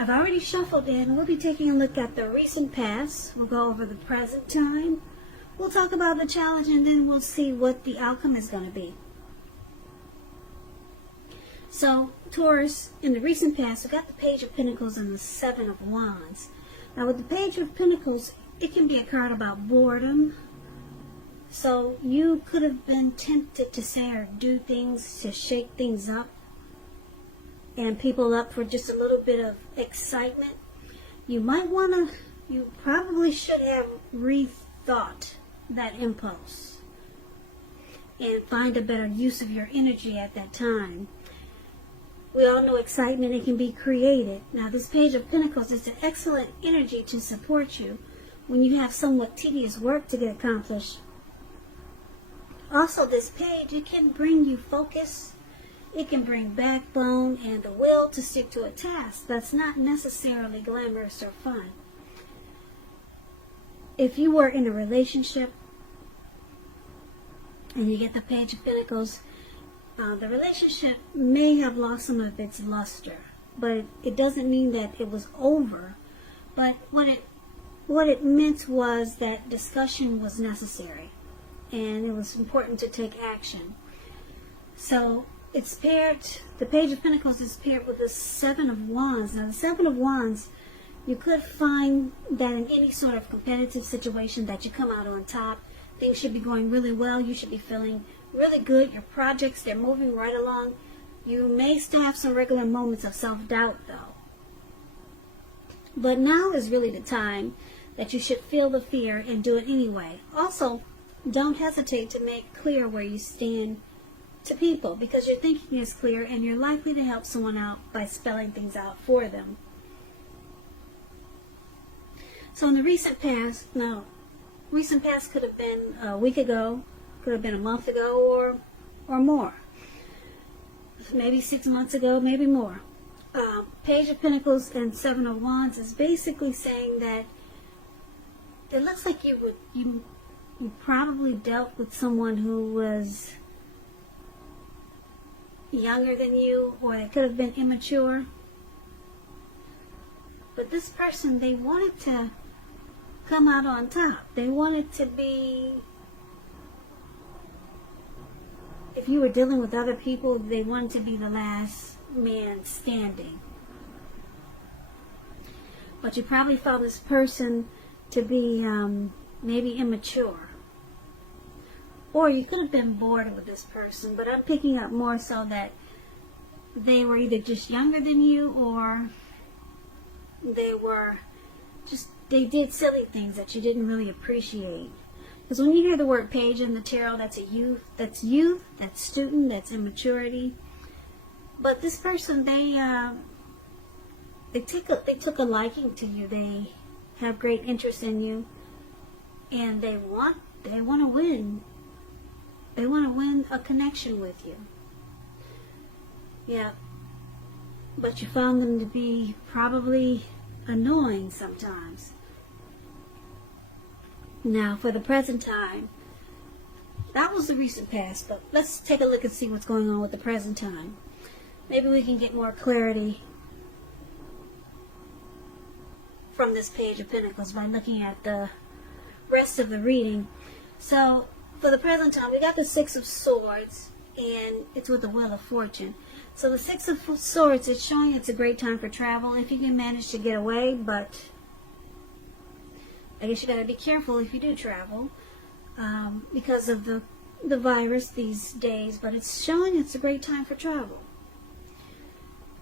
I've already shuffled in. We'll be taking a look at the recent past. We'll go over the present time. We'll talk about the challenge, and then we'll see what the outcome is going to be. So, Taurus, in the recent past, we got the Page of Pentacles and the Seven of Wands. Now, with the Page of Pentacles, it can be a card about boredom. So, you could have been tempted to say or do things to shake things up and people up for just a little bit of excitement. You probably should have rethought that impulse and find a better use of your energy at that time. We all know excitement, it can be created. Now, this Page of Pentacles is an excellent energy to support you when you have somewhat tedious work to get accomplished. Also, this page, it can bring you focus. It can bring backbone and the will to stick to a task that's not necessarily glamorous or fun. If you were in a relationship and you get the Page of Pentacles, the relationship may have lost some of its luster, but it doesn't mean that it was over. But what it meant was that discussion was necessary, and it was important to take action. So it's paired, the Page of Pentacles is paired with the Seven of Wands. Now, the Seven of Wands, you could find that in any sort of competitive situation that you come out on top. Things should be going really well. You should be feeling really good. Your projects, they're moving right along. You may still have some regular moments of self-doubt, though. But now is really the time that you should feel the fear and do it anyway. Also, don't hesitate to make clear where you stand to people, because your thinking is clear and you're likely to help someone out by spelling things out for them. So in the recent past, recent past could have been a week ago, could have been a month ago, or more. Maybe 6 months ago, maybe more. Page of Pentacles and Seven of Wands is basically saying that it looks like you probably dealt with someone who was younger than you, or they could have been immature. But this person, they wanted to come out on top. They wanted to be, if you were dealing with other people, they wanted to be the last man standing. But you probably found this person to be maybe immature. Or you could have been bored with this person, but I'm picking up more so that they were either just younger than you, or they did silly things that you didn't really appreciate. Because when you hear the word page in the tarot, that's youth, that's student, that's immaturity. But this person, they took a liking to you. They have great interest in you, and they want to win. They want to win a connection with you. Yeah. But you found them to be probably annoying sometimes. Now, for the present time, that was the recent past, but let's take a look and see what's going on with the present time. Maybe we can get more clarity from this Page of Pentacles by looking at the rest of the reading. So, for the present time, we got the Six of Swords, and it's with the Wheel of Fortune. So the Six of Swords is showing it's a great time for travel if you can manage to get away, but I guess you got to be careful if you do travel because of the virus these days, but it's showing it's a great time for travel.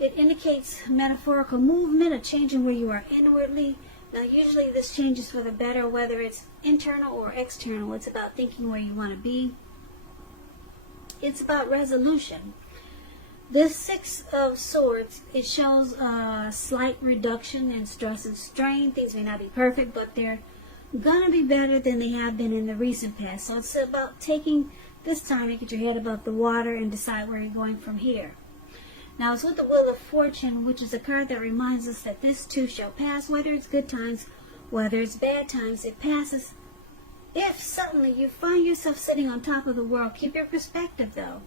It indicates metaphorical movement, a change in where you are inwardly. Now, usually this changes for the better, whether it's internal or external. It's about thinking where you want to be. It's about resolution. This Six of Swords, it shows a slight reduction in stress and strain. Things may not be perfect, but they're going to be better than they have been in the recent past. So it's about taking this time to get your head above the water and decide where you're going from here. Now, it's with the Wheel of Fortune, which is a card that reminds us that this too shall pass. Whether it's good times, whether it's bad times, it passes. If suddenly you find yourself sitting on top of the world, keep your perspective, though.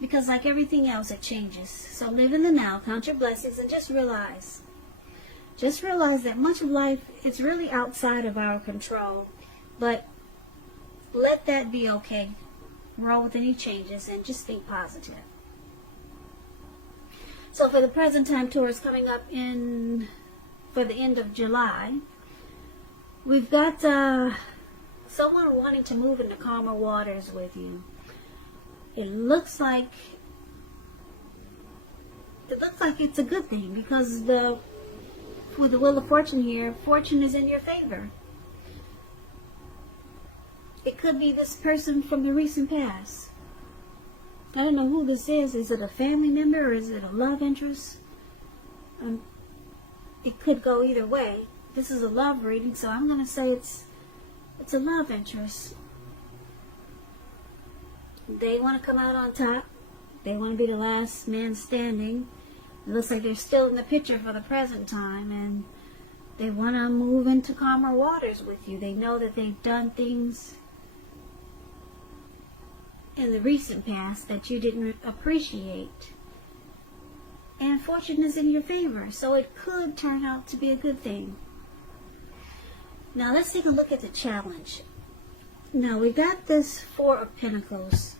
Because like everything else, it changes. So live in the now, count your blessings, and just realize Just realize that much of life is really outside of our control. But let that be okay. Roll with any changes and just think positive. So for the present time, Taurus, coming up for the end of July, we've got someone wanting to move into calmer waters with you. It looks like it's a good thing, because with the Wheel of Fortune here, fortune is in your favor. It could be this person from the recent past. I don't know who this is. Is it a family member or is it a love interest? It could go either way. This is a love reading, so I'm going to say it's a love interest. They want to come out on top. They want to be the last man standing. It looks like they're still in the picture for the present time, and they want to move into calmer waters with you. They know that they've done things in the recent past that you didn't appreciate. And fortune is in your favor, so it could turn out to be a good thing. Now let's take a look at the challenge. Now we got this Four of Pentacles,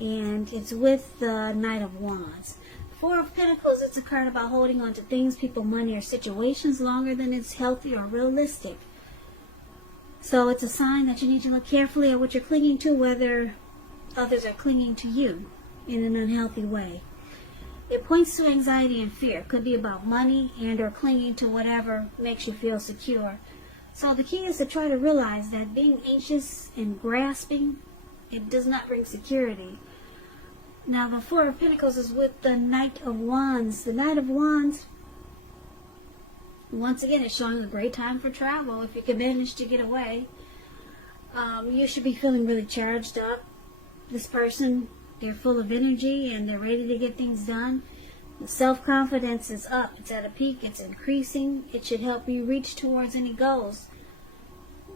and it's with the Knight of Wands. Four of Pentacles, it's a card about holding on to things, people, money, or situations longer than it's healthy or realistic. So it's a sign that you need to look carefully at what you're clinging to, whether others are clinging to you in an unhealthy way. It points to anxiety and fear. It could be about money and or clinging to whatever makes you feel secure. So the key is to try to realize that being anxious and grasping, it does not bring security. Now the Four of Pentacles is with the Knight of Wands. The Knight of Wands, once again, is showing a great time for travel if you can manage to get away. You should be feeling really charged up. This person, they're full of energy and they're ready to get things done. The self-confidence is up. It's at a peak. It's increasing. It should help you reach towards any goals.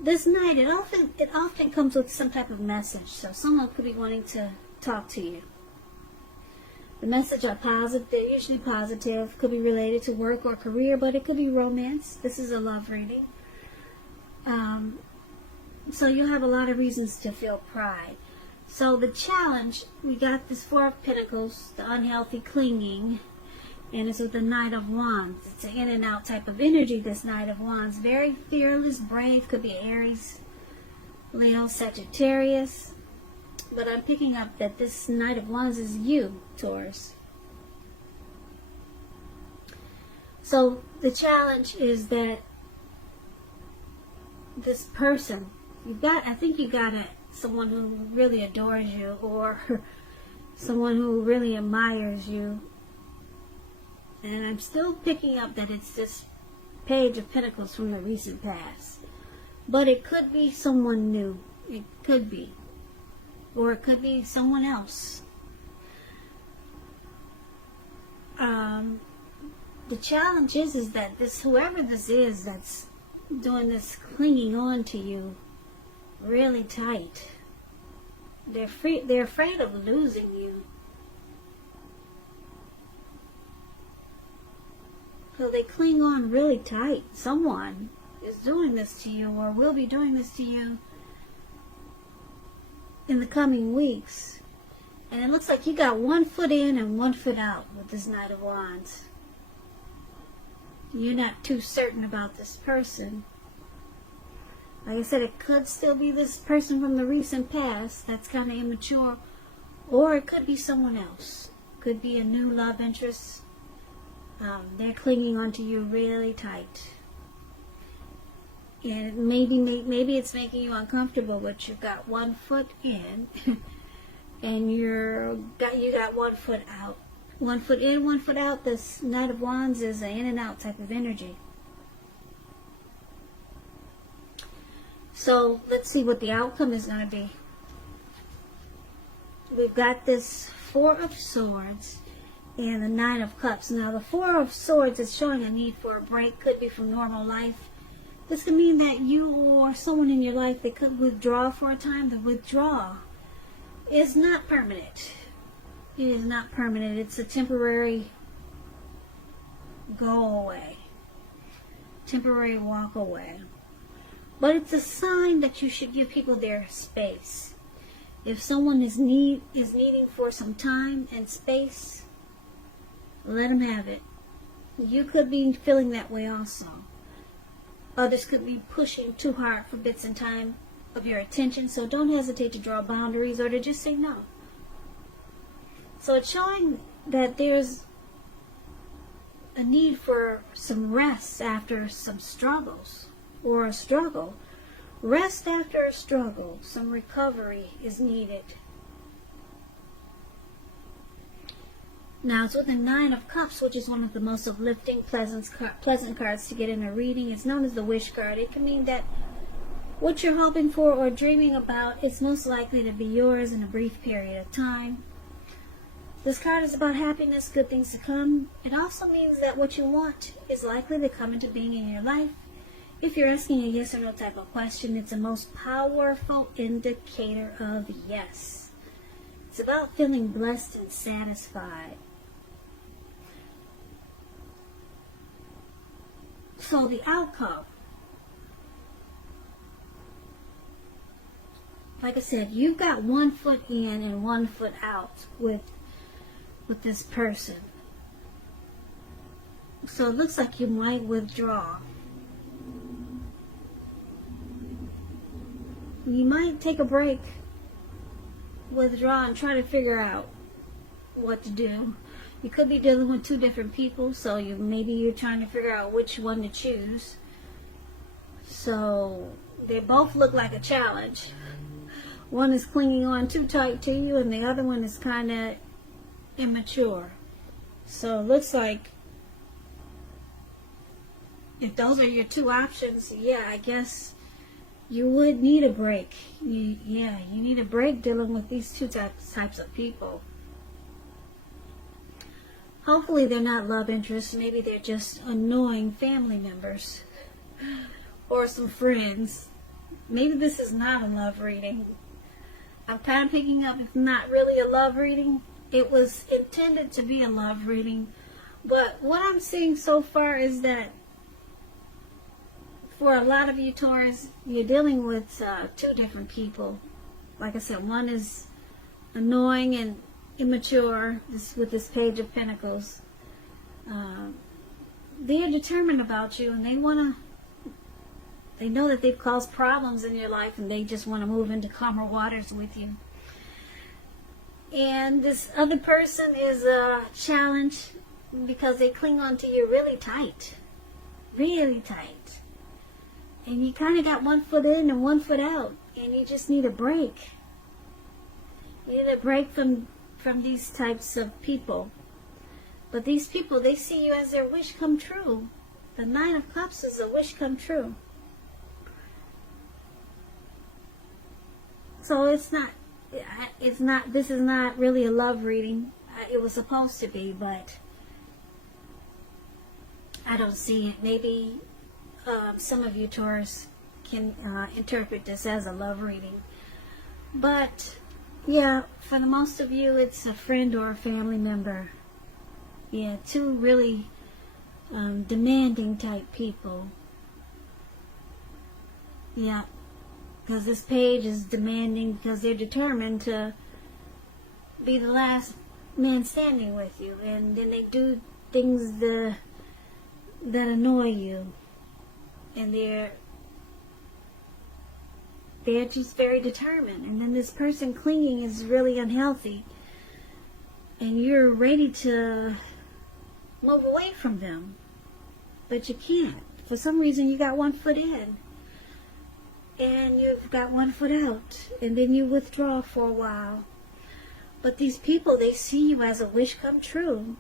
This night, it often comes with some type of message. So someone could be wanting to talk to you. The message are positive. They're usually positive. Could be related to work or career, but it could be romance. This is a love reading. So you'll have a lot of reasons to feel pride. So the challenge, we got this Four of Pentacles, the unhealthy clinging, and it's with the Knight of Wands. It's an in and out type of energy, this Knight of Wands. Very fearless, brave, could be Aries, Leo, Sagittarius. But I'm picking up that this Knight of Wands is you, Taurus. So the challenge is that this person, I think you got someone who really adores you, or someone who really admires you. And I'm still picking up that it's this Page of Pentacles from the recent past. But it could be someone new. It could be. Or it could be someone else. The challenge is that whoever this is that's doing this clinging on to you really tight, they're afraid of losing you. So they cling on really tight. Someone is doing this to you, or will be doing this to you in the coming weeks. And it looks like you got 1 foot in and 1 foot out with this Knight of Wands. You're not too certain about this person. Like I said, it could still be this person from the recent past that's kind of immature, or it could be someone else. Could be a new love interest. They're clinging onto you really tight. And maybe it's making you uncomfortable, but you've got 1 foot in, and you got 1 foot out. 1 foot in, 1 foot out. This Knight of Wands is an in and out type of energy. So let's see what the outcome is going to be. We've got this Four of Swords and the Nine of Cups. Now the Four of Swords is showing a need for a break. Could be from normal life. This could mean that you or someone in your life, they could withdraw for a time. The withdrawal is not permanent. It is not permanent. It's a temporary go away. temporary walk away. But it's a sign that you should give people their space. If someone is needing for some time and space, let them have it. You could be feeling that way also. Others could be pushing too hard for bits and time of your attention, so don't hesitate to draw boundaries or to just say no. So it's showing that there's a need for some rest after some struggles, or a struggle. Rest after a struggle. Some recovery is needed. Now it's with the Nine of Cups, which is one of the most uplifting, pleasant cards to get in a reading. It's known as the Wish card. It can mean that what you're hoping for or dreaming about, it's most likely to be yours in a brief period of time. This card is about happiness, good things to come. It also means that what you want is likely to come into being in your life. If you're asking a yes or no type of question, it's a most powerful indicator of yes. It's about feeling blessed and satisfied. So the outcome, like I said, you've got 1 foot in and 1 foot out with this person. So it looks like you might withdraw. You might take a break, withdraw, and try to figure out what to do. You could be dealing with 2 different people, so maybe you're trying to figure out which one to choose. So they both look like a challenge. One is clinging on too tight to you, and the other one is kind of immature. So it looks like if those are your 2 options, yeah, I guess you would need a break. You need a break dealing with these 2 types of people. Hopefully they're not love interests. Maybe they're just annoying family members or some friends. Maybe this is not a love reading. I'm kind of picking up it's not really a love reading. It was intended to be a love reading. But what I'm seeing so far is that for a lot of you Taurus, you're dealing with 2 different people. Like I said, one is annoying and immature, with this Page of Pentacles. They're determined about you, and they know that they've caused problems in your life, and they just want to move into calmer waters with you. And this other person is a challenge because they cling on to you really tight. Really tight. And you kind of got 1 foot in and 1 foot out, and you just need a break. You need a break from these types of people. But these people, they see you as their wish come true. The Nine of Cups is a wish come true. So this is not really a love reading. It was supposed to be, but I don't see it. Maybe some of you Taurus can interpret this as a love reading. But yeah, for the most of you, it's a friend or a family member. Yeah, 2 really demanding type people. Yeah, because this page is demanding because they're determined to be the last man standing with you. And then they do things that annoy you. And they're just very determined. And then this person clinging is really unhealthy. And you're ready to move away from them. But you can't. For some reason you got 1 foot in. And you've got 1 foot out. And then you withdraw for a while. But these people, they see you as a wish come true.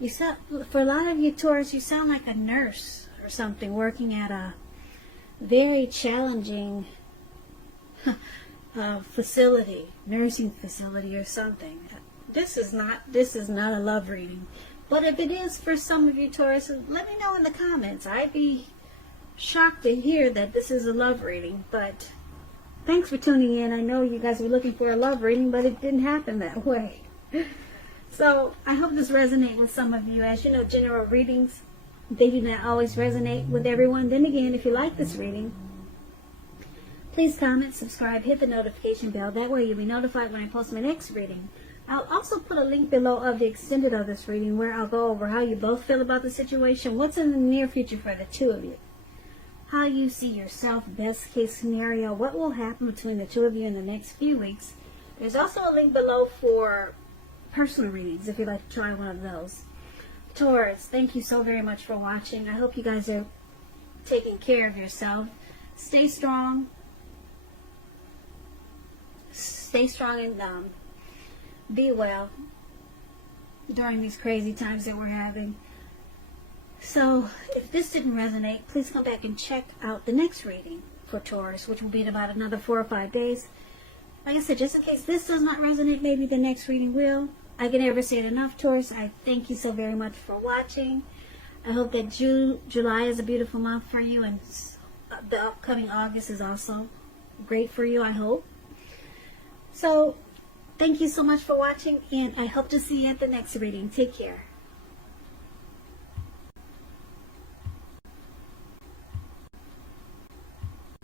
For a lot of you Taurus, you sound like a nurse or something working at a very challenging facility, nursing facility or something. This is not a love reading. But if it is for some of you Taurus, let me know in the comments. I'd be shocked to hear that this is a love reading. But thanks for tuning in. I know you guys were looking for a love reading, but it didn't happen that way. So I hope this resonates with some of you. As you know, general readings they do not always resonate with everyone. Then again, if you like this reading, please comment, subscribe, hit the notification bell. That way you'll be notified when I post my next reading. I'll also put a link below of the extended of this reading where I'll go over how you both feel about the situation, what's in the near future for the two of you, how you see yourself, best case scenario, what will happen between the two of you in the next few weeks. There's also a link below for personal readings if you'd like to try one of those. Taurus, thank you so very much for watching. I hope you guys are taking care of yourself. Stay strong. Stay strong and be well during these crazy times that we're having. So, if this didn't resonate, please come back and check out the next reading for Taurus, which will be in about another 4 or 5 days. Like I said, just in case this does not resonate, maybe the next reading will. I can never say it enough, Taurus. I thank you so very much for watching. I hope that July is a beautiful month for you, and the upcoming August is also great for you, I hope. So, thank you so much for watching, and I hope to see you at the next reading. Take care.